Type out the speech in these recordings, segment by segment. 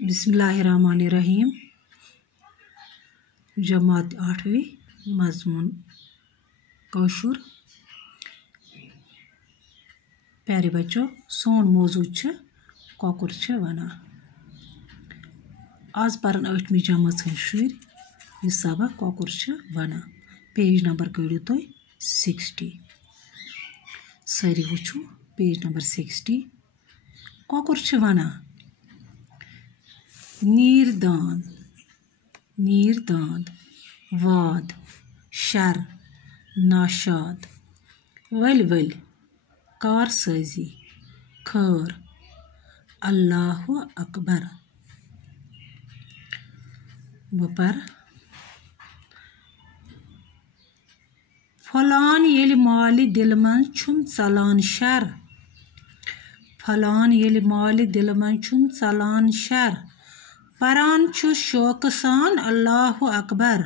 बिस्मिल्लाहिर्रहमानिर्रहीम। जमात 8वीं मजमून कौशुर। प्यारे बच्चों, सोन मौजू कौकुर वनान। आज परन 8वीं जमात शुर यह सबक कौकुर वनान। पेज नंबर कड़ियो तुम 60। सारी वुचु पेज नंबर 60। कौकुर वनान नीर दांद, नीर दांद, वाद, शर, नाशाद, वल वल, कारसाजी, खैर, अल्लाहु अकबर। बपर फलान येल माली दिल मन छुम चलान शर, फलान येल माली दिल मन छुम चलान शर, परान छुस शौक सान अल्लाहु अकबर,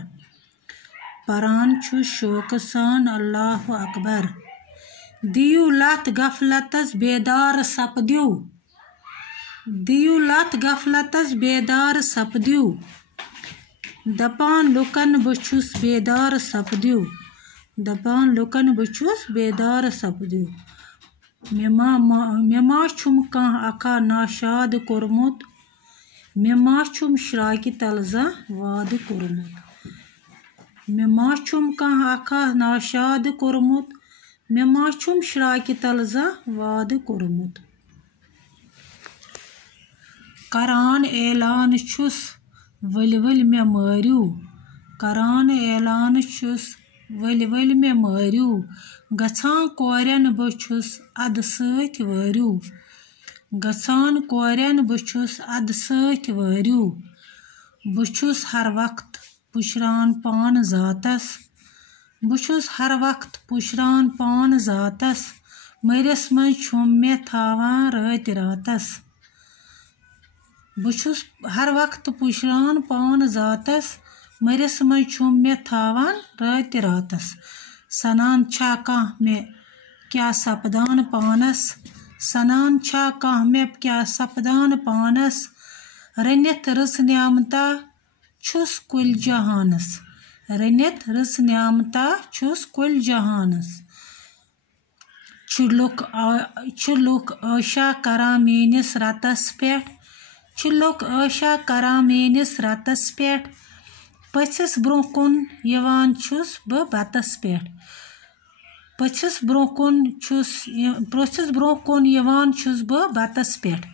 परान छुस शौक सान अल्लाहु अकबर। दियु लत गफलतस बेदार सपद्यु, दियु लत गफलतस बेदार सपद्यु, दपान लुकन बछुस बेदार सपद्यु, दपान लुकन बछुस बेदार सपद्यु। मेमा छुम कां अका नाशाद कोरमुत, मेमा छुम श्राकि तलजा वाद कोरमुत, मेमा छुम कां अका नाशाद कोरमुत, मेमा छुम श्राकि तलजा वाद कोरमुत। करान ऐलान छुस वल वल मे मारियो, करान ऐलान छुस वल वल मे मारियो, गछान कोरेन बछुस अद सथ वारियो, गछान कोरेन बछुस अद सथ वारियो। बछुस हर वक्त पुशरान पान जातस, बछुस हर वक्त पुशरान पान जातस, मरिस मन छुम मे थावान रात रातस, बछुस हर वक्त पुशरान पान जातस, मरिस मन छुम मे थावान रात रातस। सनान छा कां मे क्या सपदान पानस, सनान छा कां मे क्या सपदान पानस, रनित रस न्यामता छुस कुल जहानस, रनित रस न्यामता छुस कुल जहानस। लुक आशा करा मेनिस रतस पेठ, लुक आशा करा मेनिस रतस पेठ, पछिस ब्रोह कुन यवान छुस ब बतस पेठ, पछिस ब्रोह कुन यवान छुस ब बतस पेठ।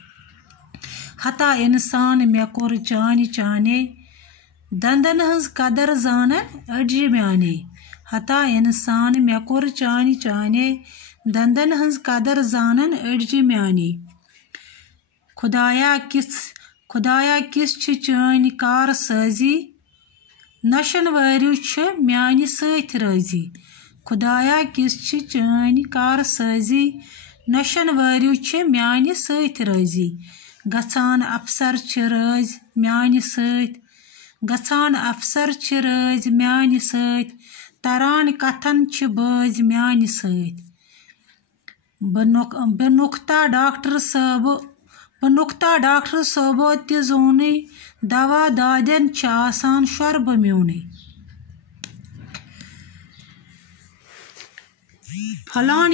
हता इंसान मे कोर चानि चाने, दंदन हंस कदर जानन अड़ि म्याने, हता इंसान मे कोर चानि चाने, दंदन हंस कदर जानन अड़ि म्याने। खुदाया किस चानि कार साजी, नशन वारियो छ म्यानि सथ राजी, खुदाया किस चानि कार साजी, नशन वारियो छ म्यानि सथ राजी। गछान अफसर छ राज म्यानि सथ, गछान अफसर छ राज म्यानि सथ, तरान कथन छ बाज म्यानि सथ। बनुख्ता डॉक्टर साहबो ते जोने, दवा दादन छ आसान शरब म्यूने। फलान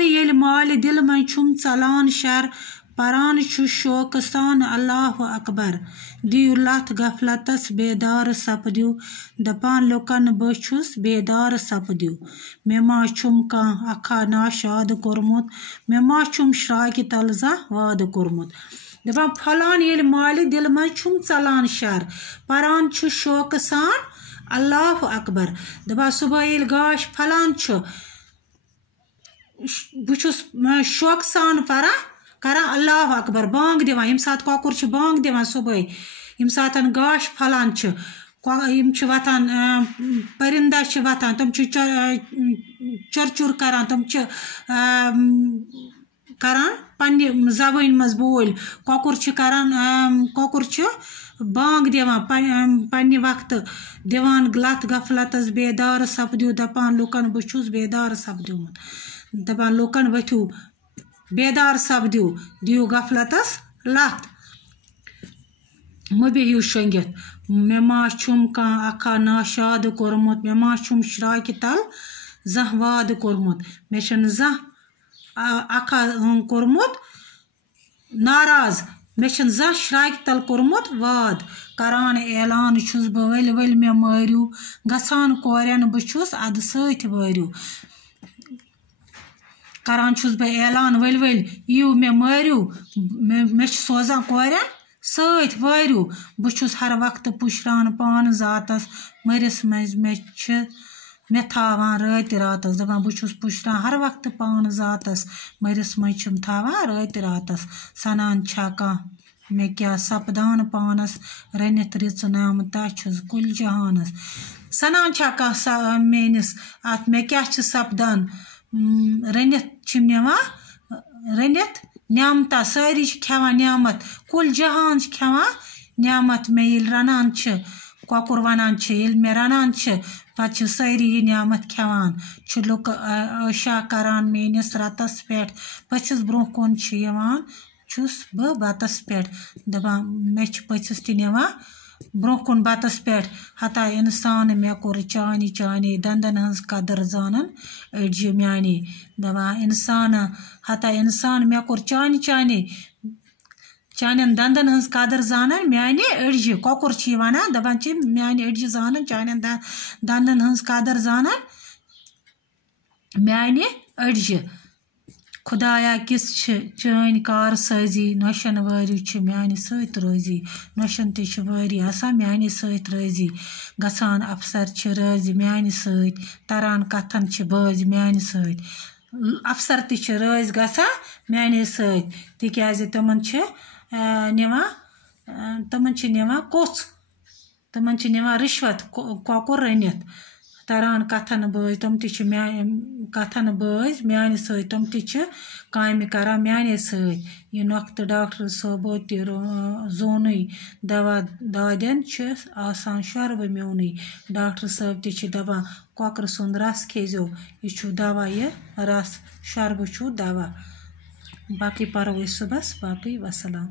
येल माल दिल मन छुम चलान शर, परान छुस शौक सान अल्लाहु अकबर। दियु लत गफलतस बेदार सपद्यु, दपान लुकन बछुस बेदार सपद्यु। मेमा छुम कां अखा नाशाद कोरमुत, मेमा छुम श्राकि तलजा वाद कोरमुत। दपान फलान येल माल दिल मन छुम चलान शर, परान छुस शौक सान अल्लाहु अकबर। दपान सुबह येल गाश फलान छु बुछुस शौक सान परा करा अल्लाहु अकबर, बांग दिवान यम सात कौकुर छ बांग दिवान सुबह, यम सातन गाश फलान छ यम छ वथान परिंदा छ वथान तुम छ चरचुर करान, तुम छ करान पन्ने जबान मज बोल। कौकुर छ करान कौकुर छ बांग दिवान पन्ने वक्त दिवान लत गफलतस बेदार सपद्यु, दपान लुकन बछुस बेदार सपद्युमत, दपान लुकन वथ्यु बेदार सपद्यु, दियु गफलतस लत। مہ بِہِو شۄنٛگِتھ مےٚ ما چھُم کانٛہہ اکھا ناشاد کوٚرمُت مےٚ ما چھُم شراکہِ تل زانٛہہ وعدٕ کوٚرمُت مےٚ چھُنہٕ زانٛہہ اکھا کوٚرمُت ناراض مےٚ چھُنہٕ زانٛہہ شراکہِ تل کوٚرمُت وعد کران اعلان چھُس بہٕ ؤلۍ ؤلۍ مےٚ مٲرِو گژھان کورٮ۪ن بہٕ چھُس اَدٕ سۭتۍ وٲرِو کران چھُس بہٕ اعلان ؤلۍ ؤلۍ یِیِو مےٚ مٲرِو مےٚ چھِ سوزان کورٮ۪ن سۭتۍ وٲرِو بہٕ چھُس ہر وقتہٕ پُشران پانہٕ ذاتس مٔرِس منٛز مےٚ تھاوان راتہِ راتس دپان بہٕ چھُس پُشران ہر وقتہٕ پانہٕ ذاتس مٔرِس منٛز چھِم تھاوان راتہِ راتس سنان چھا کانٛہہ مےٚ کیٛاہ سپدان پانس رٔنِتھ رِژٕ نعمتا چھُس کُلۍ جہانس سنان چھا کانٛہہ میٲنِس اتھ مےٚ کیٛاہ چھِ سپدان رٔنِتھ چھِم نِوان رٔنِتھ نعمتا سٲری چھِ کھٮ۪وان نعمت کُل جہان چھِ کھٮ۪وان نعمت مےٚ ییٚلہِ رنان چھِ کۄکُر وَنان چھِ ییٚلہِ مےٚ رنان چھِ پتہٕ چھِ سٲری یہِ نعمت کھٮ۪وان چھِ لُکہٕ عٲشا کران میٲنِس رتس پٮ۪ٹھ پٔژھِس برٛونٛہہ کُن چھِ یِوان چھُس بہٕ بتس پٮ۪ٹھ دپان مےٚ چھِ پٔژھِس تہِ نِوان برٛونٛہہ کُن بتس پٮ۪ٹھ ہتا اِنسان مےٚ کوٚر چانہِ چانے دنٛدن ہٕنٛز قدر زانن أڑجہِ میانے دپان ہتا اِنسان مےٚ کوٚر چانہِ چانے چانٮ۪ن دنٛدن ہٕنٛز قدر زانن میانہِ أڑجہِ کۄکُر چھِ یہِ وَنان دپان چھِ میانہِ أڑجہِ زانن چانٮ۪ن دنٛدن ہٕنٛز قدر زانن میانہِ أڑجہِ خۄدایا کِژھ چھِ چٲنۍ کار سٲزی نۄشن وٲرِو چھِ میانہِ سۭتۍ روزی نۄشن تہِ چھِ وٲری آسان میانے سۭتۍ رٲزی گژھان افسر چھِ رٲزۍ میانہِ سۭتۍ تران کتھن چھِ بٲزۍ میانہِ سۭتۍ افسر تہِ چھِ رٲزۍ گژھان میانے سۭتۍ تِکیٛازِ تِمن چھِ نِوان کوٚژھ تِمن چھِ نِوان رِشوت کۄکُر رٔنِتھ تران کتھن بٲزۍ تِم تہِ چھِ کتھن بٲزۍ میانہِ سۭتۍ تِم تہِ چھِ کامہِ کران میانے سۭتۍ یہِ نۄختہٕ ڈاکٹر صٲبو تہِ زونٕے دوا دادٮ۪ن چھُ آسان شۄربہٕ میونٕے ڈاکٹر صٲب تہِ چھِ دپان کۄکرٕ سُنٛد رس کھیزیو یہِ چھُ دوا یہِ رس شۄربہٕ چھُ دوا باقٕے پرو أسۍ صُبحس باقٕے وسلام